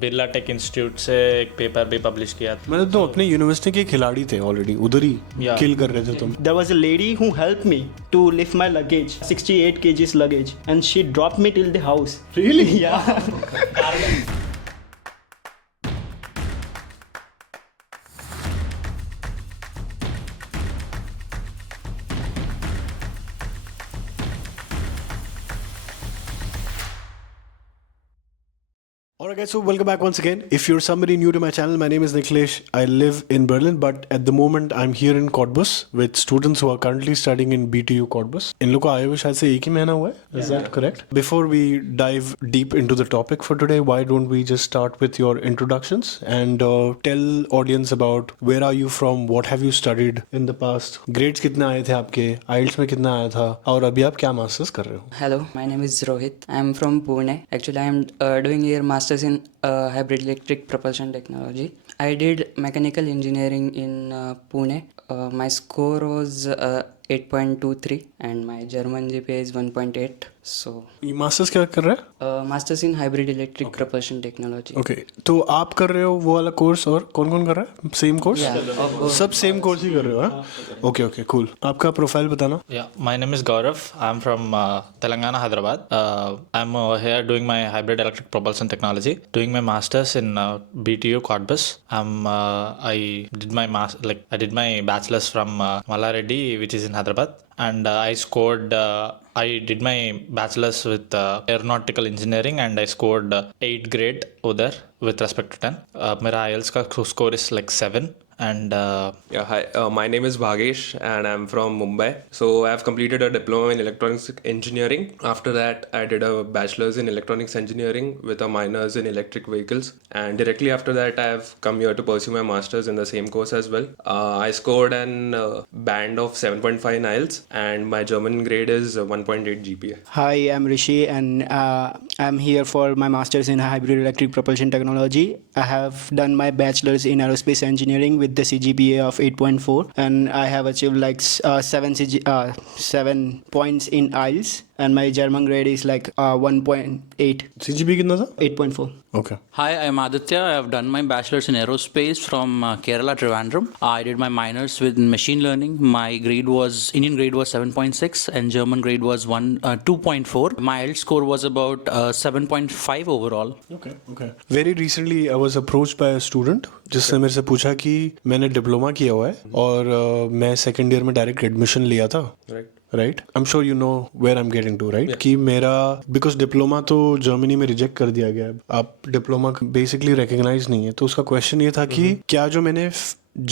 Birla take institute से एक paper भी पब्लिश किया था। मतलब तुम अपने यूनिवर्सिटी के खिलाड़ी थे ऑलरेडी, उधर ही Yeah. किल कर रहे थे तुम। There was a lady who helped me to lift my luggage, 68 kgs luggage, and she dropped me till the house. Really? Yeah. Alright guys, so welcome back once again. If you're somebody new to my channel, my name is Nikhilesh. I live in Berlin, but at the moment I'm here in Cottbus with students who are currently studying in BTU Cottbus. इन लोगों को आए हुए शायद से एक ही महीना हुआ है. Is that correct? Before we dive deep into the topic for today, why don't we just start with your introductions and tell audience about where are you from, what have you studied in the past, grades कितने आए थे आपके, IELTS में कितना आया था, और अभी आप क्या मास्टर्स कर रहे हो? Hello, my name is Rohit. I am from Pune. Actually, I am doing here masters in hybrid electric propulsion technology. I did mechanical engineering in Pune. My score was 8.23 and my German GPA is 1.8. So, ये masters क्या कर रहा है? masters in hybrid electric propulsion technology. Okay, तो आप कर रहे हो वो वाला कोर्स और कौन कौन कर रहा है? Same course? सब सेम कोर्स ही कर रहे हो? हाँ, ओके ओके कूल. आपका प्रोफाइल बताना. Yeah, my name is Gaurav. I'm from Telangana, Hyderabad. I'm here doing my hybrid electric propulsion technology, doing my masters in BTU Cottbus. I did my bachelor's from Mallareddy, which is in Hyderabad, and I did my bachelor's with aeronautical engineering, and I scored 8th grade over there with respect to 10. मेरा IELTS का score is like 7. And Hi, my name is Bhagesh and I'm from Mumbai. So I've completed a diploma in electronics engineering. After that, I did a bachelor's in electronics engineering with a minors in electric vehicles. And directly after that, I've come here to pursue my master's in the same course as well. I scored an band of 7.5 in IELTS and my German grade is 1.8 GPA. Hi, I'm Rishi, and I'm here for my master's in hybrid electric propulsion technology. I have done my bachelor's in aerospace engineering with the CGPA of 8.4, and I have achieved like 7 points in IELTS, and my German grade is like 1.8. CGP कितना था? 8.4. Okay. Hi, I'm Aditya. I have done my bachelor's in aerospace from Kerala, Trivandrum. I did my minors with machine learning. My Indian grade was 7.6 and German grade was 2.4. My IELTS score was about 7.5 overall. Okay. Very recently I was approached by a student जिसने मेरे से पूछा कि मैंने diploma किया हुआ है और मैं सेकेंड ईयर में डायरेक्ट एडमिशन लिया था. Right, I am sure you know where I am getting to, right? कि मेरा बिकॉज डिप्लोमा तो जर्मनी में रिजेक्ट कर दिया गया है. आप डिप्लोमा बेसिकली रिकग्नाइज नहीं है. तो उसका क्वेश्चन ये था कि क्या जो मैंने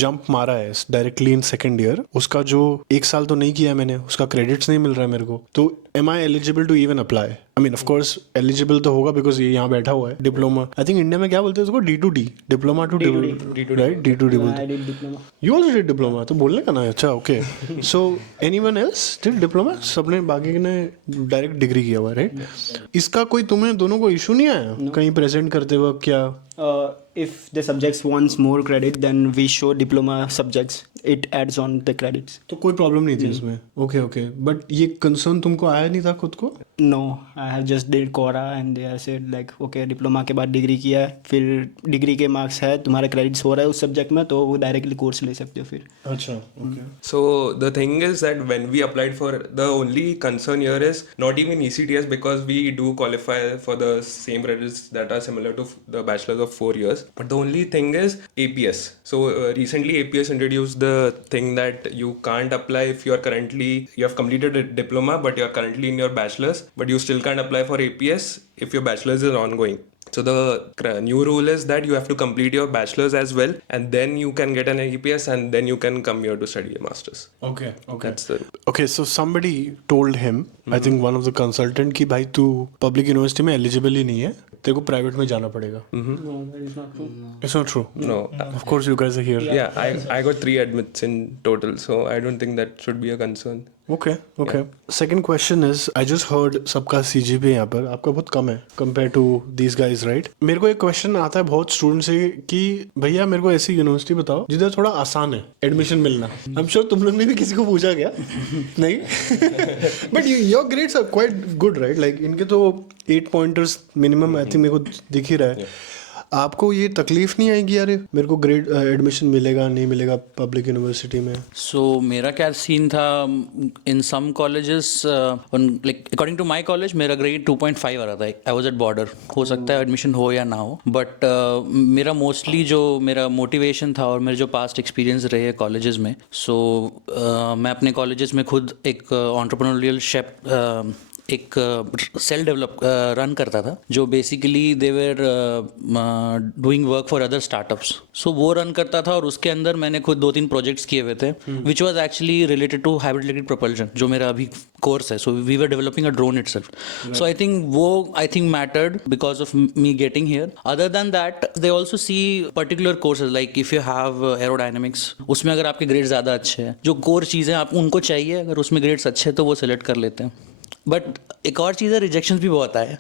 जंप मारा है डायरेक्टली इन सेकेंड ईयर, उसका जो एक साल तो नहीं किया मैंने, उसका क्रेडिट्स नहीं मिल रहा है मेरे को, तो am I eligible to even apply? I mean of course eligible तो होगा बिकॉज ये यहाँ बैठा हुआ है. डिप्लोमा, आई थिंक इंडिया में क्या बोलते हैं उसको, D2D, diploma to right, D2D बोलते I हैं. did diploma. You also did diploma, तो बोलने का ना. अच्छा, okay. So anyone else did diploma? सबने बाकी ने डायरेक्ट डिग्री किया हुआ है, राइट? इसका कोई तुम्हें दोनों को इशू नहीं आया कहीं प्रेजेंट करते वक्त? क्या If the subjects wants more credit, then we show diploma subjects. It adds on the credits. तो कोई प्रॉब्लम नहीं थी उसमें? ओके. बट ये कंसर्न तुमको आया नहीं था खुद को? No, I have just did Quora and they have said like okay, diploma के बाद डिग्री किया है, फिर डिग्री के मार्क्स है, तुम्हारा क्रेडिट्स हो रहा है उस सब्जेक्ट में, तो वो डायरेक्टली कोर्स ले सकते हो फिर. अच्छा, okay. So the thing is that when we applied for, the only concern here is not even ECTS, because we do qualify for the same credits that are similar to the bachelor's of 4 years. But the only thing is APS. So recently APS introduced the thing that you can't apply if you have completed a diploma but you are currently in your bachelor's, but you still can't apply for APS if your bachelor's is ongoing. So the new rule is that you have to complete your bachelor's as well, and then you can get an APS, and then you can come here to study a master's. Okay. That's the Okay, so somebody told him, I think one of the consultant, कि भाई तू public university में eligible ही नहीं है, तेरे को private में जाना पड़ेगा. No, that is not true. It's not true. no. Of course you guys are here. Yeah, I got 3 admits in total, so I don't think that should be a concern. Okay. Second question is, I just heard सबका CGPA यहाँ पर आपका बहुत कम है compared to these guys, right? मेरे को एक question आता है बहुत स्टूडेंट से कि भैया मेरे को ऐसी यूनिवर्सिटी बताओ जिधर थोड़ा आसान है एडमिशन मिलना. आई एम श्योर तुम लोग ने भी किसी को पूछा क्या? नहीं. But your grades are quite good, right? Like इनके तो 8 पॉइंटर्स मिनिमम आई थिंक मेरे को दिख ही रहा है. आपको ये तकलीफ नहीं आएगी यार मेरे को ग्रेड एडमिशन मिलेगा नहीं मिलेगा पब्लिक यूनिवर्सिटी में? सो मेरा क्या सीन था, in some colleges like according to my college मेरा ग्रेड 2.5 आ रहा था। आई वाज एट बॉर्डर, हो सकता है एडमिशन हो या ना हो, बट मेरा मोस्टली जो मेरा मोटिवेशन था और मेरे जो पास्ट एक्सपीरियंस रहे कॉलेजेस में, सो मैं अपने कॉलेजेस में खुद एक एंटरप्रेन्योरियल एक सेल डेवलप रन करता था, जो basically they were doing work for other startups. So वो रन करता था और उसके अंदर मैंने खुद 2-3 प्रोजेक्ट्स किए हुए थे which was actually related to hybrid electric propulsion, जो मेरा अभी कोर्स है। So we were developing a drone itself. So I think mattered because of me getting here. Other than that they also see particular courses like if you have aerodynamics, उसमें अगर आपके grades ज़्यादा अच्छे हैं, जो core चीज़ें आप उनको चाहिए, अगर उसमें ग्रेड्स अच्छे हैं तो वो सिलेक्ट कर लेते हैं। बट एक और चीज़ है, रिजेक्शन भी बहुत आए।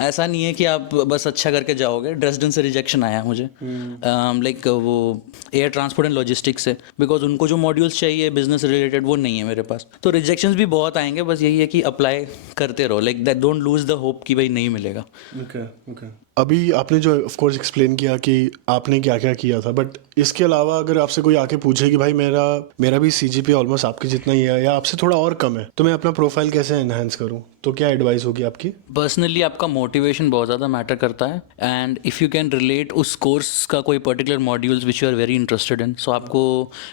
ऐसा नहीं है कि आप बस अच्छा करके जाओगे। ड्रेसडन से रिजेक्शन आया मुझे, लाइक वो एयर ट्रांसपोर्ट एंड लॉजिस्टिक्स से, बिकॉज उनको जो मॉड्यूल्स चाहिए बिजनेस रिलेटेड वो नहीं है मेरे पास। तो रिजेक्शंस भी बहुत आएंगे, बस यही है कि अप्लाई करते रहो, like that don't lose the hope कि भाई नहीं मिलेगा। ओके अभी आपने जो ऑफ कोर्स एक्सप्लेन किया कि आपने क्या क्या किया था, बट इसके अलावा अगर आपसे कोई आके पूछे कि भाई मेरा भी CGPA ऑलमोस्ट आपके जितना ही है या आपसे थोड़ा और कम है, तो मैं अपना प्रोफाइल कैसे एनहांस करूं, तो क्या एडवाइस होगी आपकी? पर्सनली आपका मोटिवेशन बहुत ज़्यादा मैटर करता है, and if you can relate उस कोर्स का कोई particular modules which you are very interested in, so आपको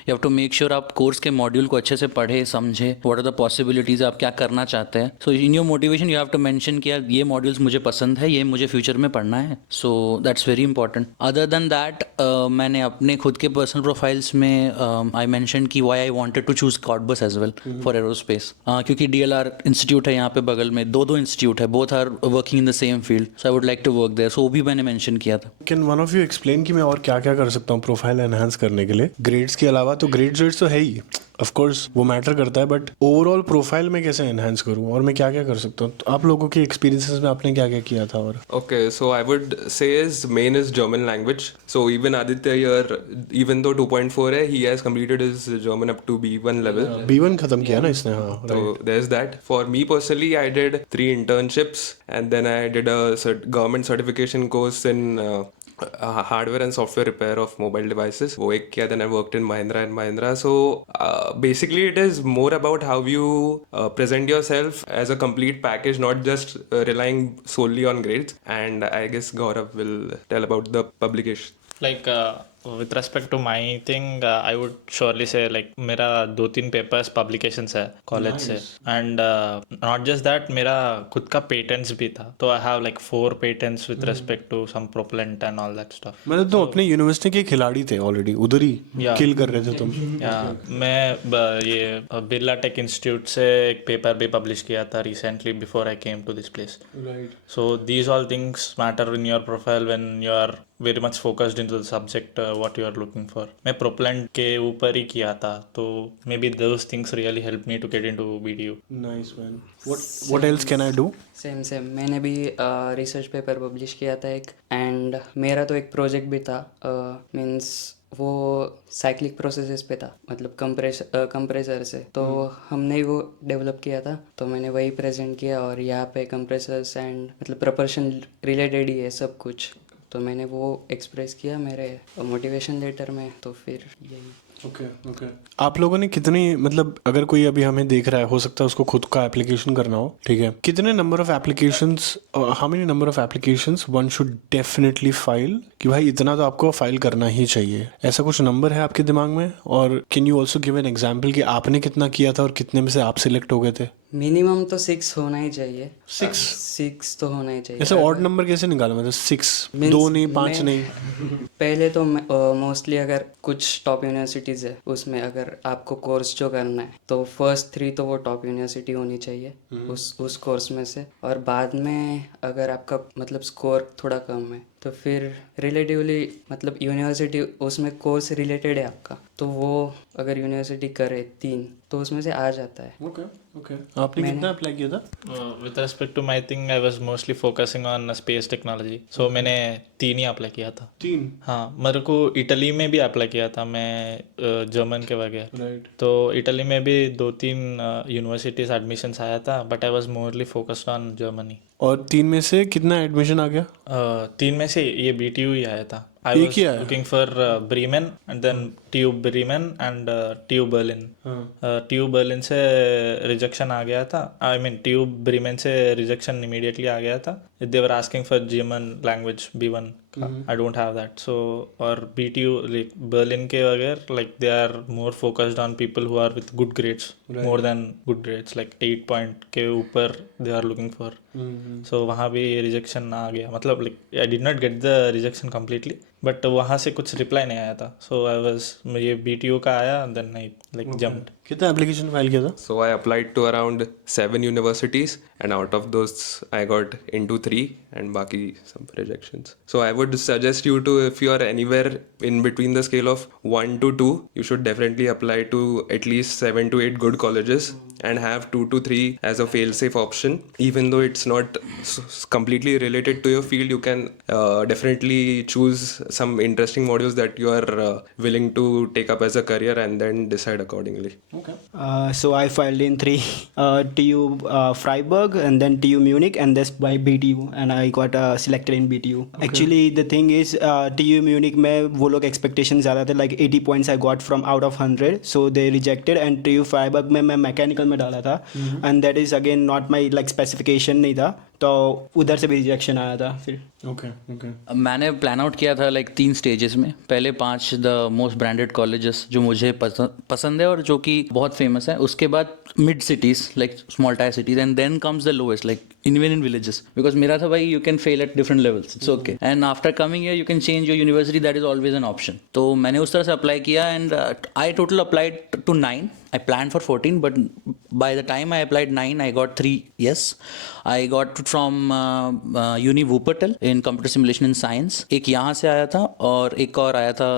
you have to make sure आप कोर्स के मॉड्यूल को अच्छे से पढ़े समझे, व्हाट आर द पॉसिबिलिटीज़, आप क्या करना चाहते हैं। So in your motivation you have to mention कि यार ये मॉड्यूल्स मुझे पसंद है, ये मुझे फ्यूचर में पढ़ना है। So that's very important. Other than that मैंने अपने खुद के पर्सनल प्रोफाइल्स में आई मेंशन कि why I wanted to choose Cottbus as well for aerospace, क्योंकि DLR इंस्टीट्यूट है यहाँ पे बगल में, दो इंस्टीट्यूट है, both are working in the same field, so I would like to work there. So वो भी मैंने मेंशन किया था। Can one of you explain कि मैं और क्या क्या कर सकता हूँ प्रोफाइल एनहांस करने के लिए? ग्रेड्स के अलावा तो ग्रेड्स तो है ही, ऑफ कोर्स वो मैटर करता है, बट ओवरऑल प्रोफाइल में कैसे एनहांस करूँ और मैं क्या क्या कर सकता हूँ? तो आप लोगों के एक्सपीरियंसेस में आपने क्या क्या किया था? और Okay, so I would say his main is German language. So even Aditya here, even though 2.4 hai, he has completed his German up to B1 level. B1 खत्म किया ना इसने? हाँ, So there's that. For me personally, I did 3 internships and then I did a government certification course in hardware and software repair of mobile devices. वो एक किया, then I worked in Mahindra and Mahindra. So basically it is more about how you present yourself as a complete package, not just relying solely on grades. And I guess Gaurav will tell about the publication. Like with respect to my thing, I would surely say like मेरा 2-3 papers publications है college से, and not just that, मेरा खुद का patents भी था, तो I have like 4 patents with respect to some propellant and all that stuff. मतलब तो अपने यूनिवर्सिटी के खिलाड़ी थे ऑलरेडी, उधर ही किल कर रहे थे तुम? या मैं ये बिरला टेक इंस्टीट्यूट से एक पेपर भी पब्लिश किया था recently before I came to this place. So these all things matter in your profile when you are very much focused into the subject what you are looking for. मैं propellant के ऊपर ही किया था, तो maybe those things really help me to get into BDU। Nice man. What else can I do? Same मैंने भी research paper publish किया था एक, एंड मेरा तो एक प्रोजेक्ट भी था, मीन्स वो साइक्लिक प्रोसेसेस पे था, मतलब कंप्रेसर से, तो हमने वो डेवलप किया था, तो मैंने वही प्रेजेंट किया। और यहाँ पे कंप्रेसर्स एंड मतलब प्रपल्शन रिलेटेड ही है सब कुछ, तो मैंने वो एक्सप्रेस किया मेरे मोटिवेशन लेटर में, तो फिर यही। ओके आप लोगों ने कितनी, मतलब अगर कोई अभी हमें देख रहा है, हो सकता है उसको खुद का एप्लीकेशन करना हो, ठीक है, कितने number of applications, how many number of applications one should definitely file, कि भाई इतना तो आपको फाइल करना ही चाहिए? ऐसा कुछ नंबर है आपके दिमाग में? और can you also give an example कि आपने कितना किया था और कितने में से आप सिलेक्ट हो गए थे? मिनिमम तो 6 होना ही चाहिए। 6 तो होना ही चाहिए। ऐसे ऑड नंबर कैसे निकाला? मतलब 6, 2 नहीं, 5 नहीं? पहले तो मोस्टली अगर कुछ टॉप यूनिवर्सिटीज़ है उसमें अगर आपको कोर्स जो करना है तो फर्स्ट 3 तो वो टॉप यूनिवर्सिटी होनी चाहिए उस कोर्स में से, और बाद में अगर आपका मतलब स्कोर थोड़ा कम है तो फिर रिलेटिवली मतलब यूनिवर्सिटी उसमें कोर्स रिलेटेड है आपका, तो वो अगर यूनिवर्सिटी करे 3 तो उसमें से आ जाता है। ओके आपने कितना अप्लाई किया था? With respect to my thing, I was mostly focusing on space technology, so मैंने 3 ही अप्लाई किया था। 3? हाँ, मेरे को इटली में भी अप्लाई किया था मैं, जर्मन के बगैर। राइट। तो इटली में भी 2-3 यूनिवर्सिटीज़ एडमिशन्स आया था, but I was morely focused on Germany. और 3 में से कितना एडमिशन आ गया? 3 में से ये BTU ही आया था. I एक was ही आया? looking for Bremen and then TU Bremen and TU Berlin. TU Berlin से रिजेक्शन आ गया था. I mean TU Bremen से रिजेक्शन immediately आ गया था. They were asking for German language B1. I don't have that. So और BTU like Berlin के वगैरह like they are more focused on people who are with good grades, more than good grades, like 8 point के ऊपर they are looking for. So वहाँ भी rejection आ गया. मतलब like I did not get the rejection completely, but वहाँ से कुछ reply नहीं आया था. So I was ये BTU का आया, then I like jumped. कितना एप्लीकेशन फाइल किया था? So I applied to around 7 universities, and out of those I got into 3 and baki some rejections. So I would suggest you to, if you are anywhere in between the scale of 1 to 2, you should definitely apply to at least 7 to 8 good colleges and have 2 to 3 as a fail-safe option. Even though it's not completely related to your field, you can definitely choose some interesting modules that you are willing to take up as a career and then decide accordingly. So I filed in 3 TU Freiburg and then TU Munich and this by BTU and I got selected in BTU. Actually the thing is TU Munich में वो लोग expectations ज़्यादा थे, like 80 points I got from out of 100, so they rejected. And TU Freiburg में मैं mechanical में डाला था and that is again not my like specification नहीं था, तो उधर से भी रिजेक्शन आया था फिर. ओके. मैंने प्लान आउट किया था लाइक 3 स्टेजेस में. पहले 5 द मोस्ट ब्रांडेड कॉलेजेस जो मुझे पसंद है और जो कि बहुत फेमस है. उसके बाद mid cities like small tier cities and then comes the lowest like even in villages. Because मेरा था भाई you can fail at different levels, it's okay, and after coming here you can change your university, that is always an option. तो मैंने उस तरह से apply किया and I total applied to 9. I planned for 14, but by the time I applied 9, I got 3 yes. I got from Uni Wuppertal in computer simulation and science. एक यहाँ से आया था और एक और आया था,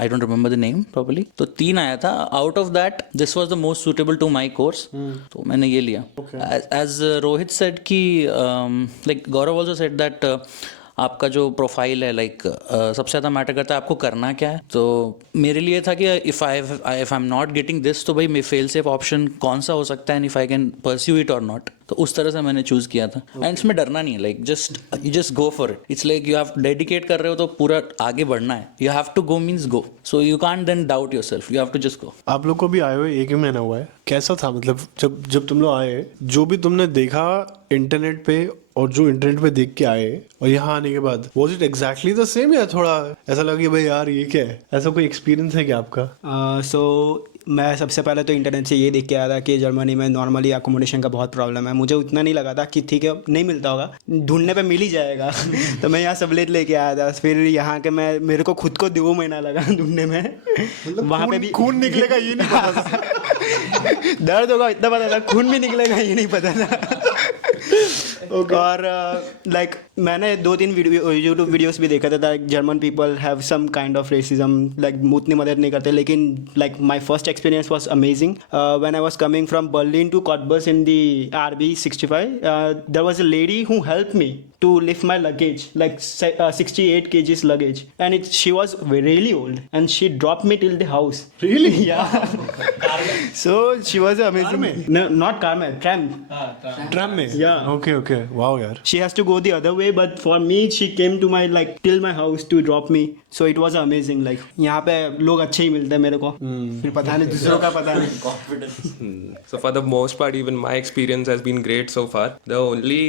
I don't remember the name properly. तो 3 आया था. Out of that, this was the most suitable to my course. तो मैंने ये लिया. As Rohit said कि like Gaurav also said that आपका जो प्रोफाइल है लाइक सबसे ज़्यादा मैटर करता है आपको करना क्या है. तो मेरे लिए था कि if I am not getting this, तो भाई मे फेल सेफ ऑप्शन कौन सा हो सकता है and if I can pursue it और नॉट. तो उस तरह से मैंने चूज़ किया था. एंड इसमें डरना नहीं है, like you just go for it. It's like you have dedicate कर रहे हो तो पूरा आगे बढ़ना है. You have to go means go. So you can't then doubt yourself, you have to just go. आप लोग को भी आए हुए 1 महीना हुआ है, कैसा था? मतलब जब तुम लोग आए, जो भी तुमने देखा इंटरनेट पे और जो इंटरनेट पे देख के आए और यहाँ आने के बाद, was it exactly the same या थोड़ा ऐसा लगा कि भाई यार ये क्या है? ऐसा कोई एक्सपीरियंस है क्या आपका? सो मैं सबसे पहले तो इंटरनेट से ये देख के आया था कि जर्मनी में नॉर्मली अकोमोडेशन का बहुत प्रॉब्लम है. मुझे उतना नहीं लगा था कि ठीक है नहीं मिलता होगा, ढूंढने पे मिल ही जाएगा. तो मैं यहाँ सबलेट लेके आया था. फिर यहाँ के मेरे को खुद को 2 महीना लगा ढूंढने में. वहाँ पे भी खून निकलेगा ये नहीं पता था. दर्द होगा इतना पता था, खून भी निकलेगा ये नहीं पता था. और लाइक मैंने 2-3 यूट्यूब वीडियोस भी देखा था. German people have some kind of racism, like उतनी मदद नहीं करते. लेकिन like my first experience was amazing. When I was coming from Berlin to Cottbus in the RB65, there was a lady who helped me to lift my luggage, like 68 kgs luggage, and she was really old, and she dropped me till the house. Really? Yeah. So she was amazing. No, not car में, tram. Tram में? Yeah. Okay. Wow यार. She has to go the other way, but for me, she came to my like till my house to drop me. So it was amazing. Like यहाँ पे लोग अच्छे ही मिलते हैं मेरे को. फिर पता नहीं दूसरों का पता नहीं. So for the most part, even my experience has been great so far. The only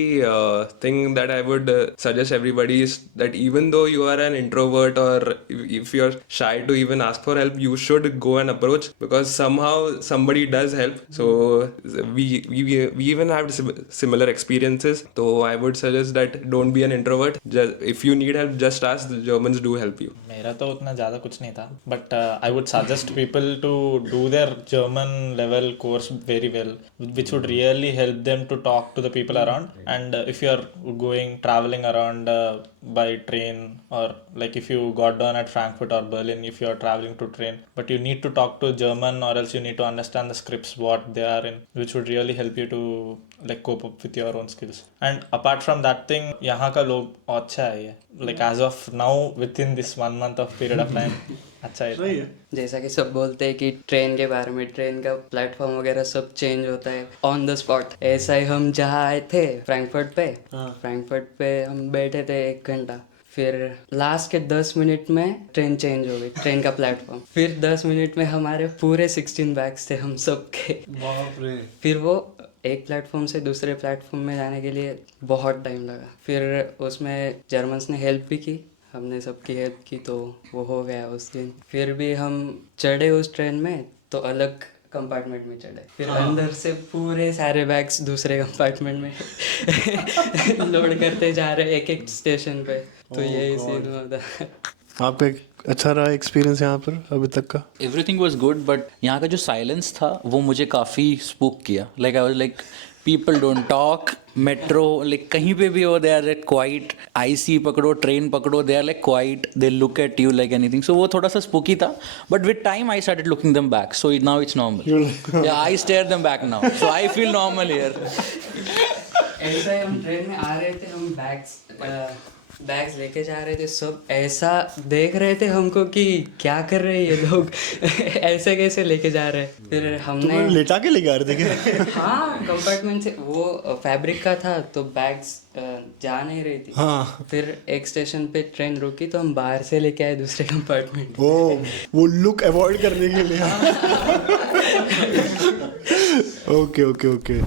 thing that I would suggest everybody is that even though you are an introvert or if you're shy to even ask for help, you should go and approach, because somehow somebody does help. So we even have similar experiences. So I would suggest that don't be an introvert. Just, if you need help, just ask. The Germans do help you. मेरा तो उतना ज़्यादा कुछ नहीं था, but I would suggest people to do their German level course very well, which would really help them to talk to the people around. And if you are going travelling around by train, or like if you got down at Frankfurt or Berlin, if you are traveling to train, but you need to talk to German, or else you need to understand the scripts what they are in, which would really help you to like cope up with your own skills. And apart from that thing, यहाँ का लोग अच्छा है ये, like as of now within this 1 month of period of time, अच्छा है। सही है। जैसा कि सब बोलते हैं कि ट्रेन के बारे में, ट्रेन का प्लेटफॉर्म वगैरह सब चेंज होता है ऑन द स्पॉट। ऐसा ही हम जहाँ आए थे फ्रैंकफर्ट पे, फ्रैंकफर्ट पे हम बैठे थे 1 घंटा, फिर लास्ट के 10 मिनट में ट्रेन चेंज हो गई, ट्रेन का प्लेटफॉर्म। फिर 10 मिनट में हमारे पूरे 16 बैग्स थे हम सब के। बाप रे। फिर वो एक प्लेटफॉर्म से दूसरे प्लेटफॉर्म में जाने के लिए बहुत टाइम लगा। फिर उसमें जर्मन्स ने हेल्प भी की, हमने सबकी हेल्प की, तो वो हो गया उस दिन। फिर भी हम चढ़े उस ट्रेन में तो अलग कंपार्टमेंट में चढ़े, फिर अंदर से पूरे सारे बैग्स दूसरे कंपार्टमेंट में लोड करते जा रहे एक एक स्टेशन पे। तो यही सीन हुआ था। आपका एक अच्छा रहा एक्सपीरियंस यहाँ पर अभी तक का? एवरीथिंग वॉज गुड, बट यहाँ का जो साइलेंस था वो मुझे काफ़ी स्पूक किया। Like I was like people don't talk, metro like कहीं पे भी हो they are like quite, IC पकड़ो, ट्रेन पकड़ो, they are like quite, they look at you like anything. So वो थोड़ा सा स्पूकी था, but with time I started looking them back, so now it's normal. Yeah I stare them back now, so I feel normal here. ऐसा ही हम train में आ रहे थे, हम बैग्स लेके जा रहे थे, सब ऐसा देख रहे थे हमको कि क्या कर रहे हैं ये लोग ऐसे कैसे लेके जा रहे हैं। फिर हमने लेटा के लेके आ रहे थे क्या? हाँ, कंपार्टमेंट से वो फैब्रिक का था तो बैग्स जा नहीं रही थी। हाँ। फिर एक स्टेशन पे ट्रेन रुकी तो हम बाहर से लेके आए दूसरे कंपार्टमेंट। वो लुक अवॉइड करने के लिए। Okay okay okay.